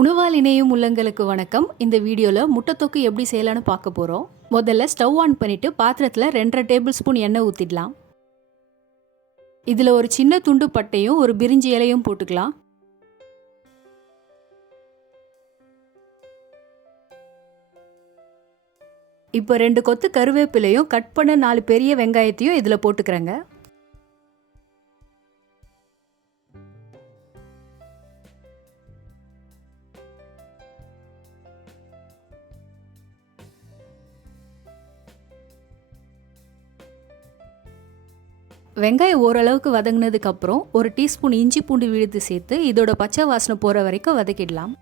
உணவால் இணையும் உள்ளங்களுக்கு வணக்கம். இந்த வீடியோவில் முட்டை தொக்கு எப்படி செய்யலான்னு பார்க்க போகிறோம். முதல்ல ஸ்டவ் ஆன் பண்ணிவிட்டு பாத்திரத்தில் 2.5 டேபிள் ஸ்பூன் எண்ணெய் ஊற்றிடலாம். இதில் ஒரு சின்ன துண்டு பட்டையும் ஒரு பிரிஞ்சி இலையும் போட்டுக்கலாம். இப்போ 2 கொத்து கருவேப்பிலையும் கட் பண்ண 4 பெரிய வெங்காயத்தையும் இதில் போட்டுக்கிறேங்க. வெங்காயம் ஓரளவுக்கு வதங்கினதுக்கு அப்புறம் 1 டீஸ்பூன் இஞ்சி பூண்டு விழுது சேர்த்து இதோட பச்சை வாசனை போகிற வரைக்கும் வதக்கிடலாம்.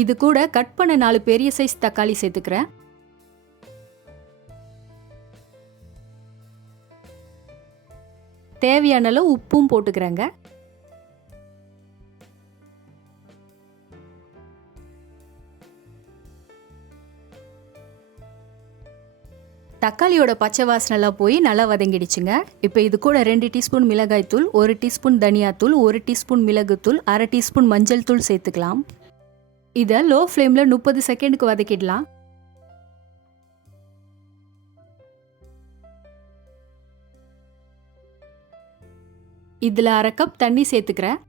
இது கூட கட் பண்ண 4 பெரிய சைஸ் தக்காளி சேர்த்துக்கிறேன். தேவையான அளவு உப்பும் போட்டுக்கிறேங்க. தக்காளியோட பச்சை வாசனைலாம் போய் நல்லா வதங்கிடுச்சுங்க. இப்போ இது கூட 2 டீஸ்பூன் மிளகாய்த்தூள், 1 டீஸ்பூன் தனியாத்தூள், 1 டீஸ்பூன் மிளகுத்தூள், 1/2 டீஸ்பூன் மஞ்சள் தூள் சேர்த்துக்கலாம். இதை லோ ஃப்ளேமில் 30 செகண்டுக்கு வதக்கிடலாம். இதில் 1/2 கப் தண்ணி சேர்த்துக்கிறேன்.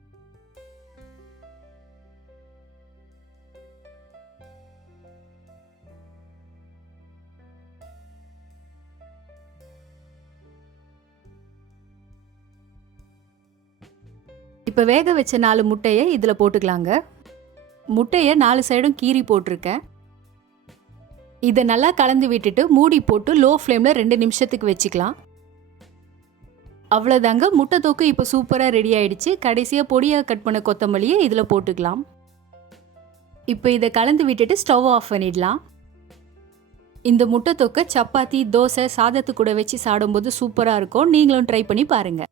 இப்போ வேக வச்ச 4 முட்டையை இதில் போட்டுக்கலாங்க. முட்டையை 4 சைடும் கீறி போட்டிருக்கேன். இதை நல்லா கலந்து விட்டுட்டு மூடி போட்டு லோ ஃப்ளேமில் 2 நிமிஷத்துக்கு வச்சுக்கலாம். அவ்வளோதாங்க, முட்டை தொக்கு இப்போ சூப்பராக ரெடி ஆயிடுச்சு. கடைசியாக பொடியாக கட் பண்ண கொத்தமல்லியை இதில் போட்டுக்கலாம். இப்போ இதை கலந்து விட்டுட்டு ஸ்டவ் ஆஃப் பண்ணிடலாம். இந்த முட்டை தொக்கை சப்பாத்தி, தோசை, சாதத்து கூட வச்சு சாப்பிடும்போது சூப்பராக இருக்கும். நீங்களும் ட்ரை பண்ணி பாருங்கள்.